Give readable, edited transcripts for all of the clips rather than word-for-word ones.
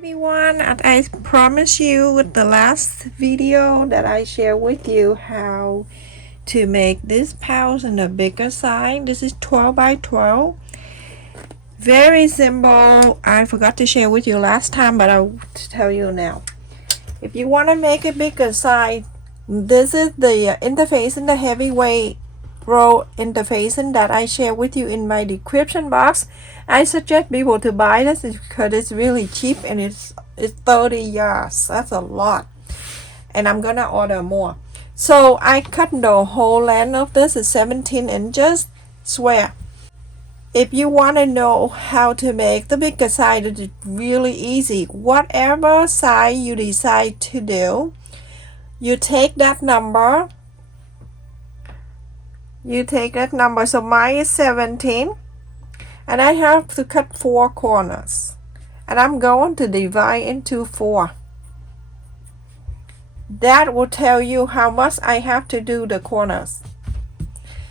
Everyone, and I promise you with the last video that I share with you how to make this pouch in a bigger size. This is 12 by 12. Very simple. I forgot to share with you last time, but I'll tell you now. If you want to make a bigger size, this is the interface in the heavyweight roll interfacing that I share with you in my description box. I suggest people to buy this because it's really cheap and it's 30 yards. That's a lot, and I'm gonna order more. So I cut the whole length of this is 17 inches square. If you want to know how to make the bigger size, it's really easy. Whatever size you decide to do, you take that number. So mine is 17, and I have to cut 4 corners, and I'm going to divide into 4. That will tell you how much I have to do the corners.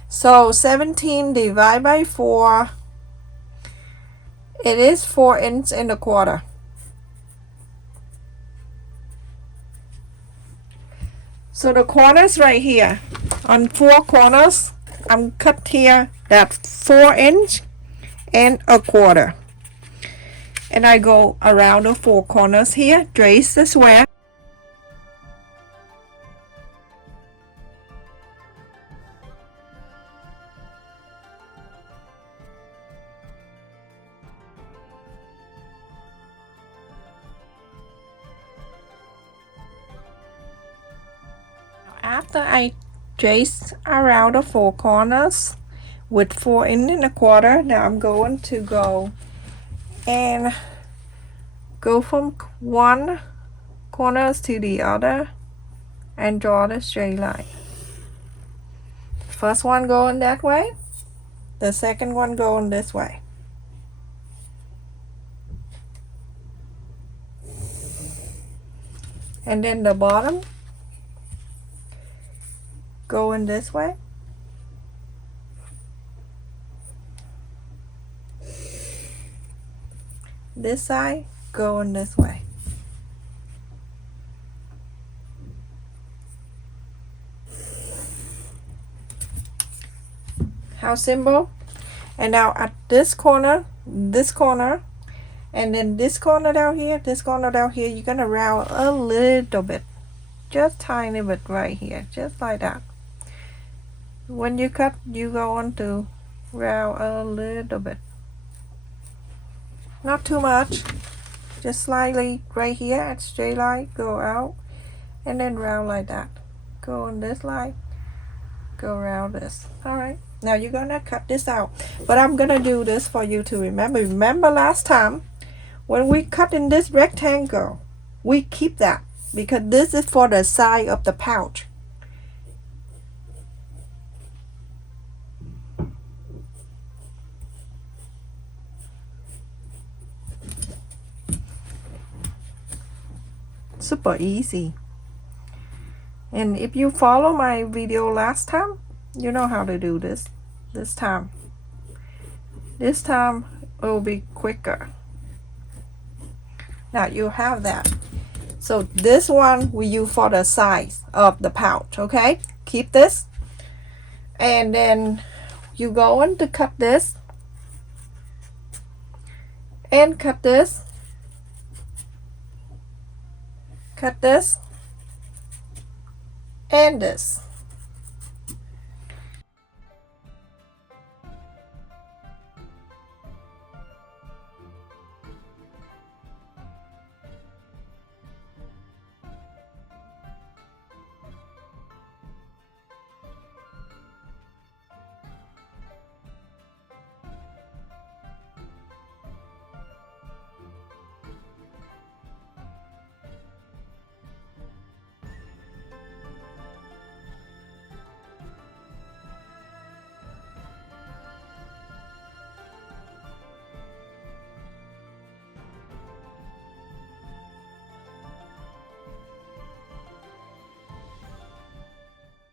So 17 divided by 4, it is 4 inches and a quarter. So the corners right here, on 4 corners, I'm cut here that 4 inch and a quarter. And I go around the 4 corners here, trace the square. After I trace around the 4 corners with 4 inch and a quarter, now I'm going to go from one corners to the other and draw the straight line. First one going that way, the second one going this way. And then the bottom going this way. This side going this way. How simple. And now at this corner, and then this corner down here, you're gonna round a little bit, just tiny bit right here, just like that. When you cut, you go on to round a little bit, not too much, just slightly right here at straight line, go out and then round like that, go on this line, go around this. All right, now you're gonna cut this out, but I'm gonna do this for you to remember last time when we cut in this rectangle, we keep that because this is for the side of the pouch. Super easy. And if you follow my video last time, you know how to do this. This time it will be quicker. Now you have that. So this one we use for the size of the pouch. Okay, keep this, and then you go on to cut this and cut this, and this.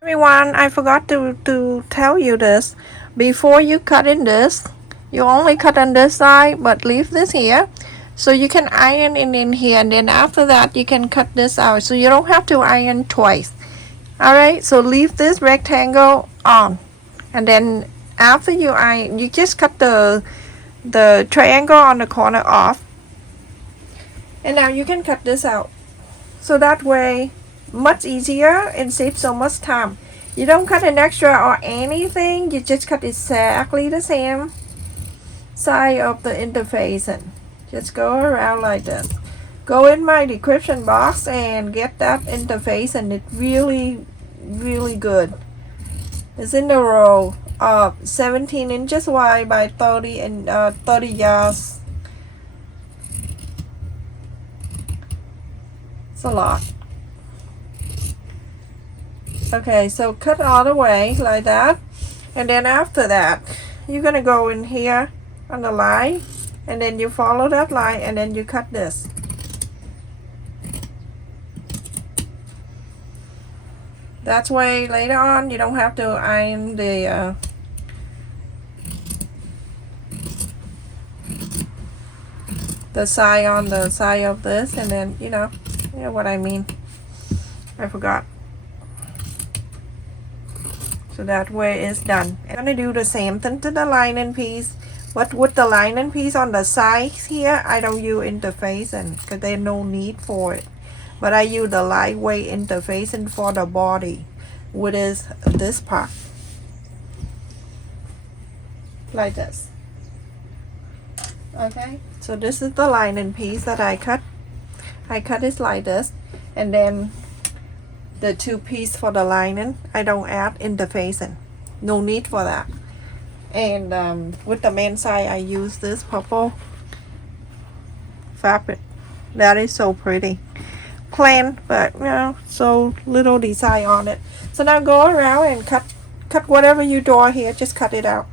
Everyone, I forgot to tell you this. Before you cut in this, you only cut on this side, but leave this here. So you can iron it in here, and then after that you can cut this out, so you don't have to iron twice. Alright, so leave this rectangle on, and then after you iron, you just cut the triangle on the corner off, and now you can cut this out. So that way, much easier and save so much time. You don't cut an extra or anything, you just cut exactly the same side of the interface and just go around like this. Go in my description box and get that interface, and it's really good. It's in the row of 17 inches wide by 30 and 30 yards. It's a lot. Okay, so cut all the way like that, and then after that you're gonna go in here on the line, and then you follow that line, and then you cut this. That's way later on you don't have to iron the side on the side of this, and then you know what I mean. I forgot. So that way it's done. I'm gonna do the same thing to the lining piece, but with the lining piece on the sides here, I don't use interfacing because there's no need for it. But I use the lightweight interfacing for the body, which is this part, like this. Okay, so this is the lining piece that I cut. I cut it like this, and then the two pieces for the lining, I don't add interfacing. No need for that. And with the main side, I use this purple fabric. That is so pretty. Plain, but you know, so little design on it. So now go around and cut whatever you draw here, just cut it out.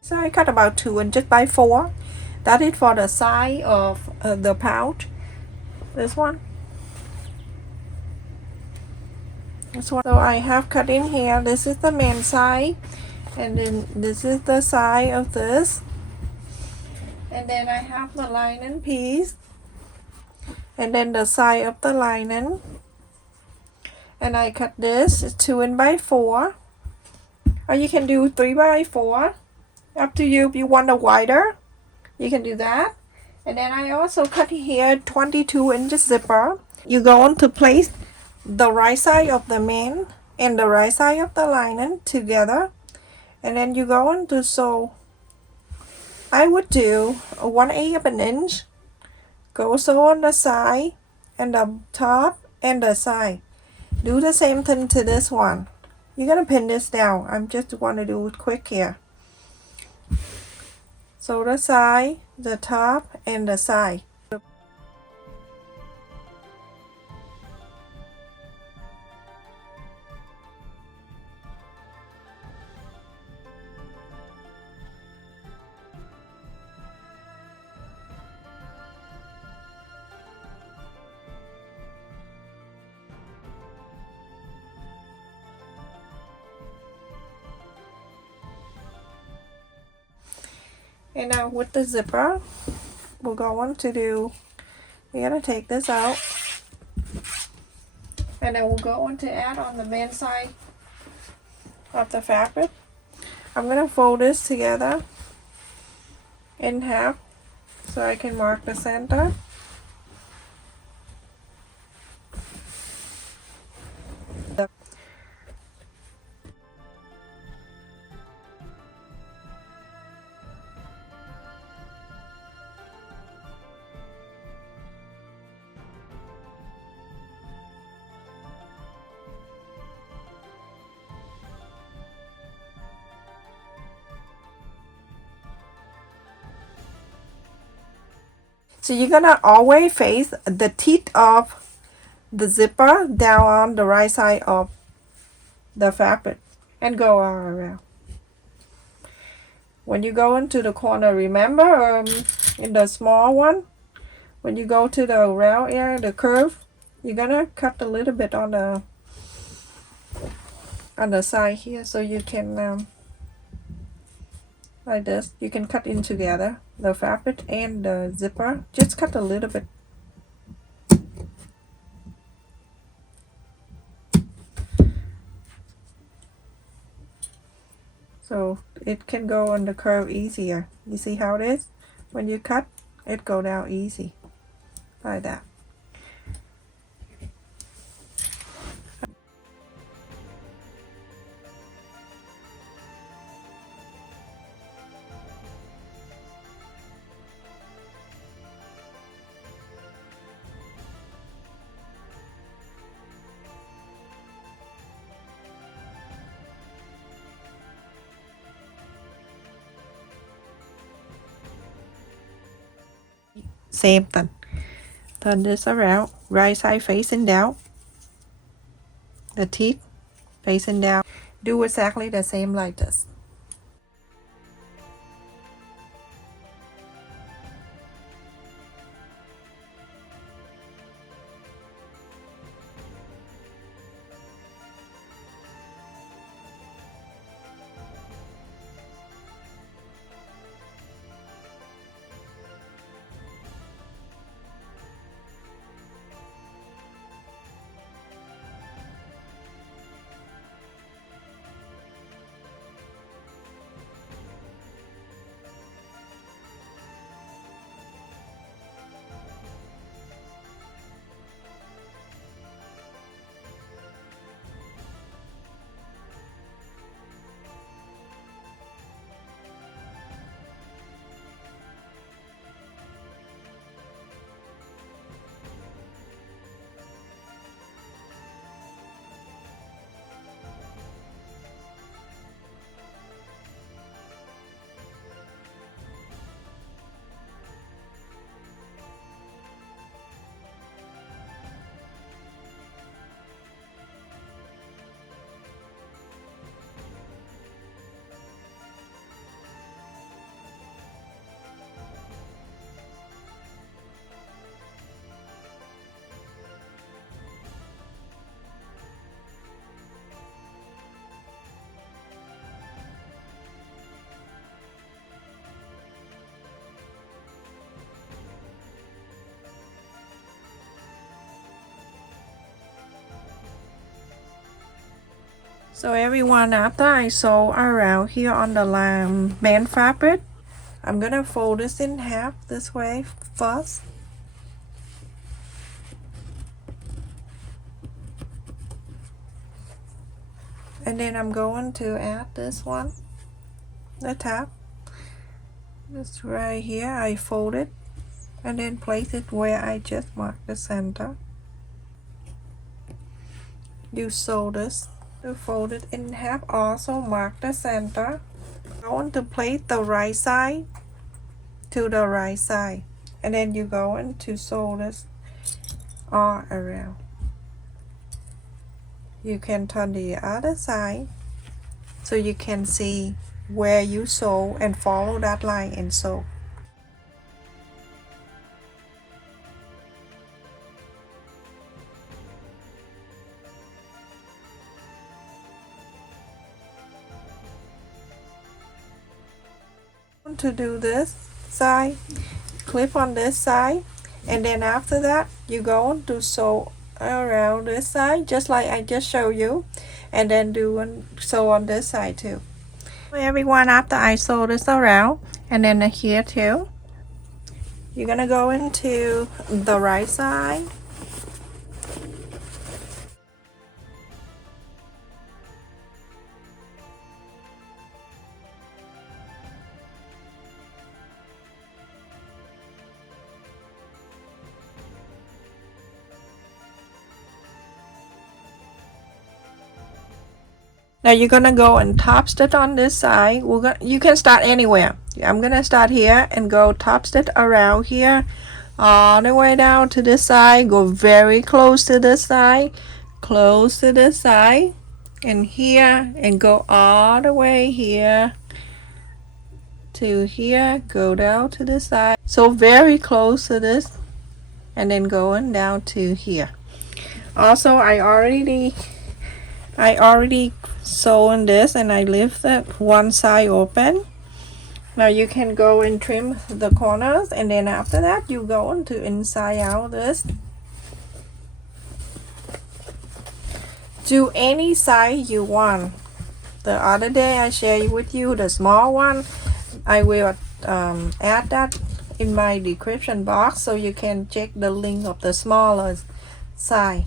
So I cut about 2 inches by 4. That is for the side of the pouch. This one. So I have cut in here. This is the main side, and then this is the side of this, and then I have the lining piece, and then the side of the lining, and I cut this. It's 2 inches by 4, or you can do 3 by 4, up to you. If you want a wider, you can do that. And then I also cut here 22 inches zipper. You go on to place the right side of the main and the right side of the lining together, and then you go on to sew. I would do a 1/8 of an inch. Go sew on the side and the top and the side. Do the same thing to this one. You're gonna pin this down. I'm just want to do it quick here. So the side, the top, and the side. And now with the zipper, we're going to do, we're going to take this out, and then we're going to add on the main side of the fabric. I'm going to fold this together in half so I can mark the center. So you're gonna always face the teeth of the zipper down on the right side of the fabric and go all around. When you go into the corner, remember in the small one, when you go to the round area, the curve, you're gonna cut a little bit on the side here so you can like this. You can cut in together the fabric and the zipper. Just cut a little bit. So it can go on the curve easier. You see how it is? When you cut, it go down easy like that. Same thing. Turn this around, right side facing down, the teeth facing down. Do exactly the same like this. So everyone, after I sew around here on the band fabric, I'm gonna fold this in half this way first. And then I'm going to add this one, the top. This right here, I fold it and then place it where I just marked the center. You sew this to fold it in half, also mark the center. I want to place the right side to the right side, and then you go into sew this all around. You can turn the other side so you can see where you sew and follow that line and sew. To do this side, clip on this side, and then after that you go to sew around this side just like I just showed you, and then sew on this side too. Everyone, after I sew this around and then here too, you're gonna go into the right side. Now you're gonna go and top stitch on this side. You can start anywhere. I'm gonna start here and go top stitch around here all the way down to this side. Go very close to this side, close to this side, and here, and go all the way here to here. Go down to this side, so very close to this, and then going down to here. Also, I already sewn this and I left that one side open. Now you can go and trim the corners, and then after that you go into inside out this. Do any size you want. The other day I shared with you the small one. I will add that in my description box so you can check the link of the smaller size.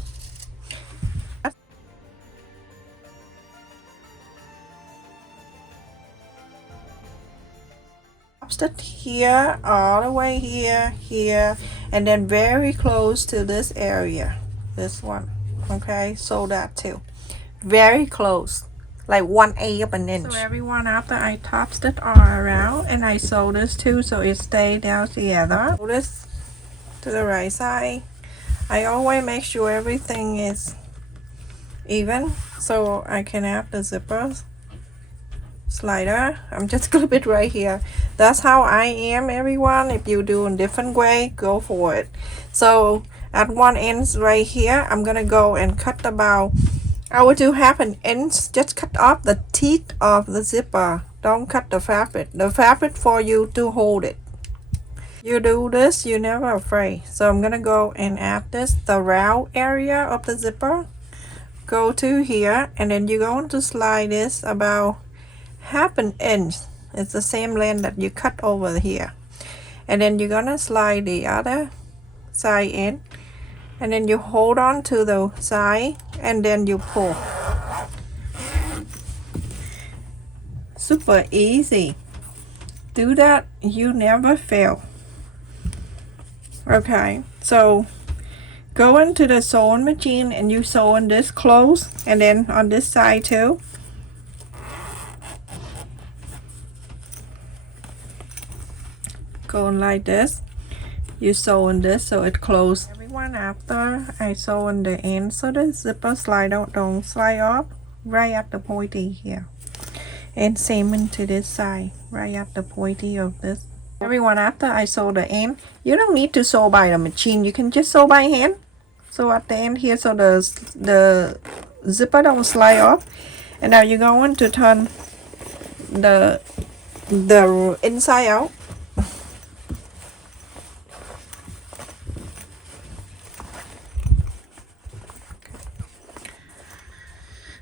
Start here, all the way here, here, and then very close to this area, this one. Okay, so that too, very close, like 1/8 of an inch. So everyone, after I top stitch all around, and I sew this too, so it stays down together. Sew this to the right side. I always make sure everything is even, so I can have the zippers slider. I'm just clip it right here. That's how I am, everyone. If you do in different way, go for it. So at one end right here, I'm gonna go and cut about, I will do 1/2 inch. Just cut off the teeth of the zipper. Don't cut the fabric. The fabric for you to hold it. You do this, you're never afraid. So I'm gonna go and add this, the round area of the zipper. Go to here, and then you're going to slide this about 1/2 inch. It's the same length that you cut over here, and then you're gonna slide the other side in, and then you hold on to the side, and then you pull. Super easy. Do that, you never fail. Okay, so go into the sewing machine and you sew on this close, and then on this side too. Going like this, you sew on this so it close. Everyone, after I sew on the end so the zipper slide out, don't slide off, right at the pointy here, and same into this side, right at the pointy of this. Everyone, after I sew the end, you don't need to sew by the machine, you can just sew by hand. So at the end here, so the zipper don't slide off. And now you're going to turn the inside out.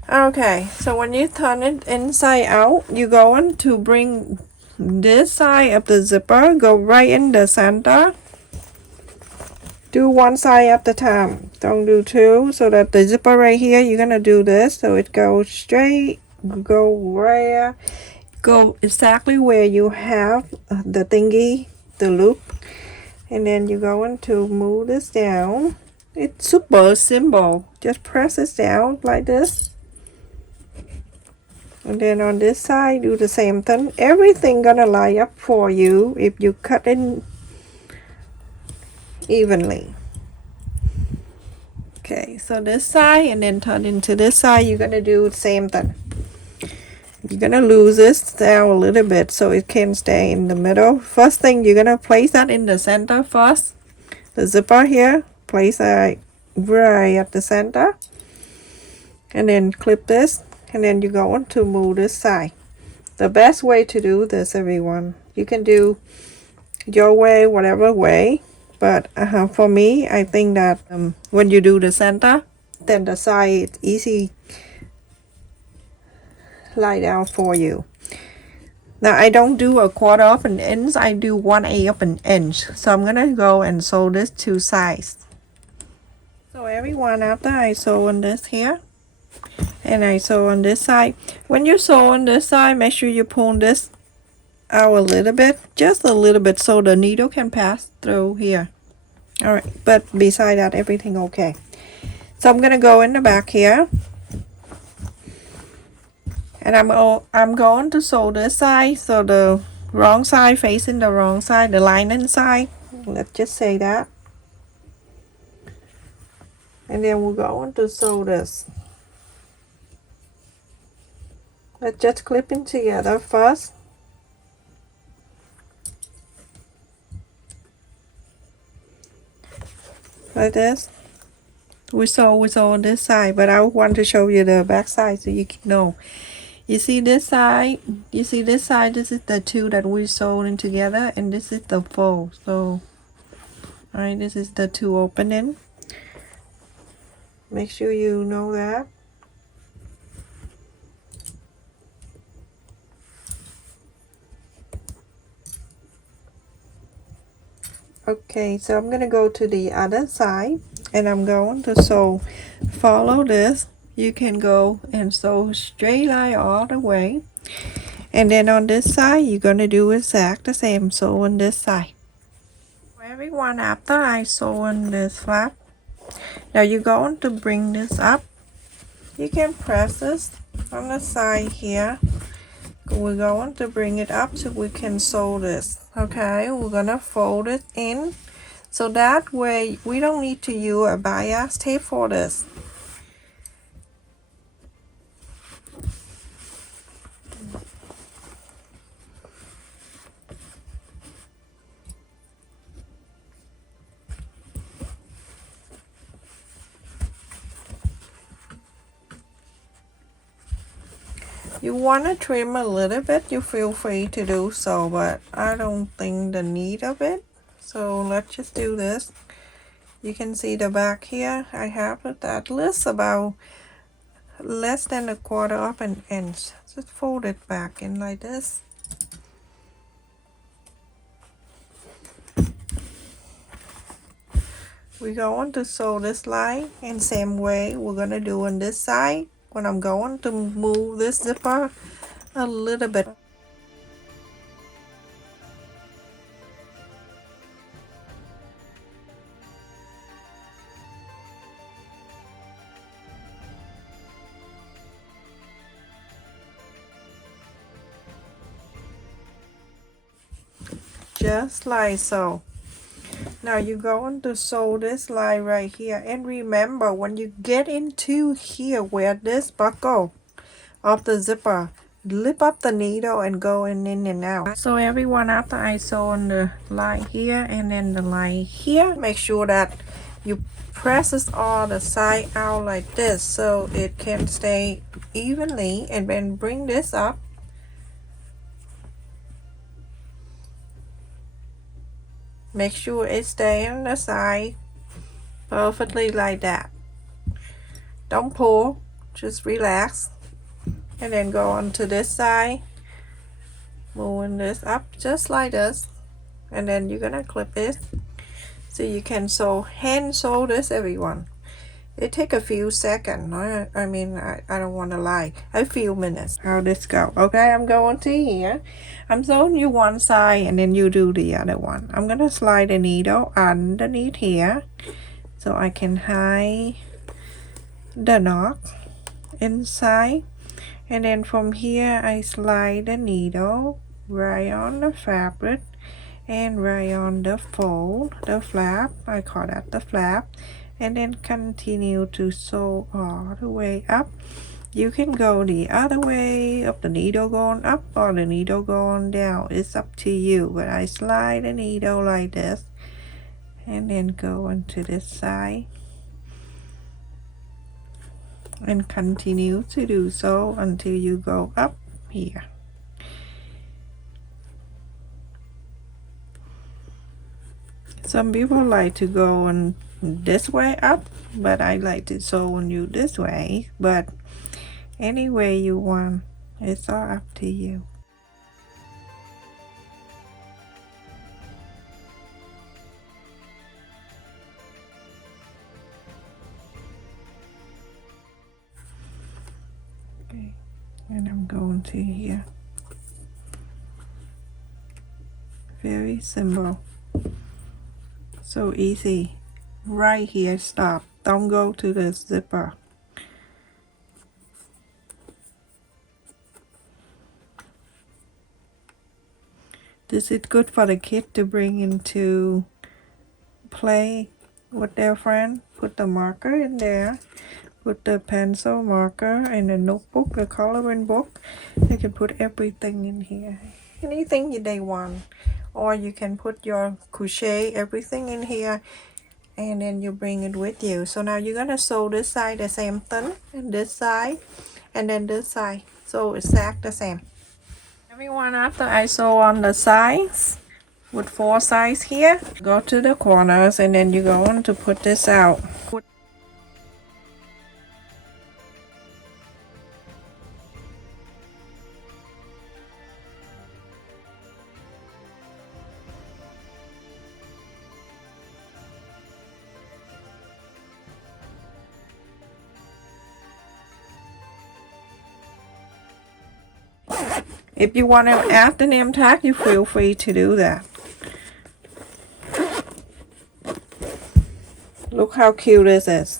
Okay, so when you turn it inside out, you're going to bring this side of the zipper, go right in the center. Do one side at a time, don't do two, so that the zipper right here, you're gonna do this so it goes straight, go where, go exactly where you have the thingy, the loop, and then you're going to move this down. It's super simple, just press it down like this. And then on this side, do the same thing. Everything gonna line up for you if you cut it evenly. Okay, so this side, and then turn into this side, you're gonna do the same thing. You're gonna lose this down a little bit so it can stay in the middle. First thing, you're gonna place that in the center first. The zipper here, place it right at the center. And then clip this. And then you're going to move this side. The best way to do this, everyone, you can do your way, whatever way, but for me, I think that when you do the center, then the side is easy lie down for you. Now I don't do 1/4 of an inch, I do 1/8 of an inch. So I'm gonna go and sew this two sides. So everyone, after I sew on this here, and I sew on this side, when you sew on this side, make sure you pull this out a little bit, just a little bit, so the needle can pass through here. All right, but beside that, everything okay. So I'm gonna go in the back here, and I'm going to sew this side, so the wrong side facing the wrong side, the lining side, let's just say that. And then we're going to sew this. Let's just clip it together first. Like this. We sew on this side, but I want to show you the back side so you can know. You see this side? You see this side? This is the two that we sewed in together, and this is the fold. So, alright, this is the two opening. Make sure you know that. Okay, so I'm gonna go to the other side, and I'm going to sew. Follow this. You can go and sew straight line all the way, and then on this side you're gonna do exact the same. Sew on this side. Everyone, after I sew on this flap, now you're going to bring this up. You can press this on the side here. We're going to bring it up so we can sew this. Okay, we're gonna fold it in, so that way we don't need to use a bias tape for this. You want to trim a little bit, you feel free to do so, but I don't think the need of it. So let's just do this. You can see the back here. I have it at least about less than a quarter of an inch. Just fold it back in like this. We're going to sew this line in same way we're going to do on this side. When I'm going to move this zipper a little bit. Just like so. Now you're going to sew this line right here, and remember when you get into here where this buckle of the zipper, lift up the needle and go in and out. So everyone, after I sew on the line here and then the line here, make sure that you press this all the side out like this so it can stay evenly, and then bring this up. Make sure it stays on the side perfectly like that. Don't pull, just relax. And then go on to this side, moving this up just like this. And then you're gonna clip this. So you can hand sew this, everyone. It take a few seconds. I mean, I don't want to lie. A few minutes. How this go? Okay, I'm going to here. I'm sewing you one side and then you do the other one. I'm gonna slide the needle underneath here so I can hide the knot inside. And then from here I slide the needle right on the fabric and right on the fold, the flap. I call that the flap. And then continue to sew all the way up. You can go the other way of the needle going up or the needle going down. It's up to you, but I slide the needle like this and then go into this side and continue to do so until you go up here. Some people like to go on this way up, but I like to sew on you this way. But any way you want, it's all up to you. Okay, and I'm going to here. Very simple. So easy. Right here, stop. Don't go to the zipper. This is good for the kid to bring into play with their friend. Put the marker in there. Put the pencil marker and the notebook, the coloring book. They can put everything in here. Anything they want. Or you can put your crochet, everything in here, and then you bring it with you. So now you're gonna sew this side the same thing, and this side, and then this side. so it's exact the same. Everyone, after I sew on the sides with 4 sides here, go to the corners and then you go on to put this out. If you want to add the name tag, you feel free to do that. Look how cute this is.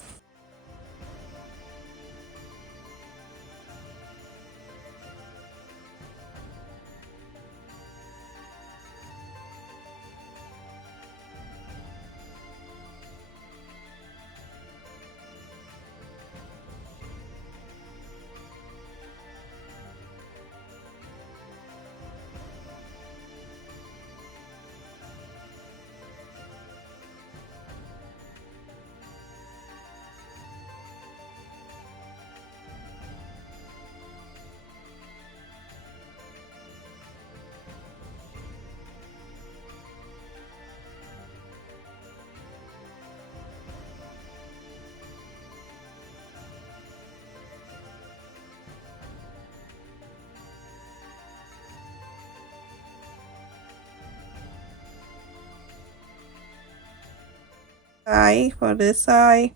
For this side,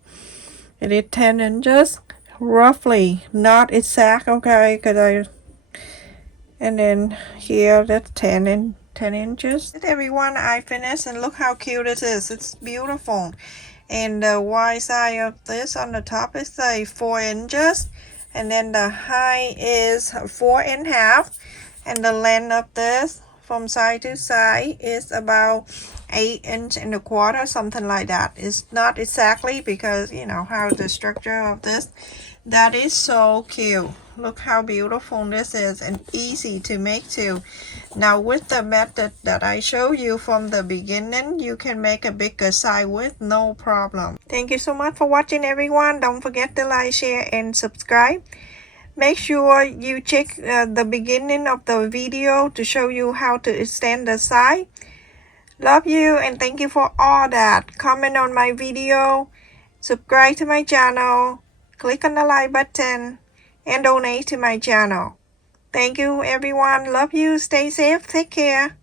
it is 10 inches roughly, not exact, okay, and then here that's 10 inches. Everyone, I finished, and look how cute it is. It's beautiful. And the wide side of this on the top is 4 inches, and then the height is 4.5, and the length of this from side to side is about 8.25 inches, something like that. It's not exactly because you know how the structure of this. That is so cute. Look how beautiful this is, and easy to make too. Now with the method that I show you from the beginning, you can make a bigger size with no problem. Thank you so much for watching, everyone. Don't forget to like, share, and subscribe. Make sure you check the beginning of the video to show you how to extend the side. Love you and thank you for all that. Comment on my video, subscribe to my channel, click on the like button, and donate to my channel. Thank you, everyone. Love you. Stay safe. Take care.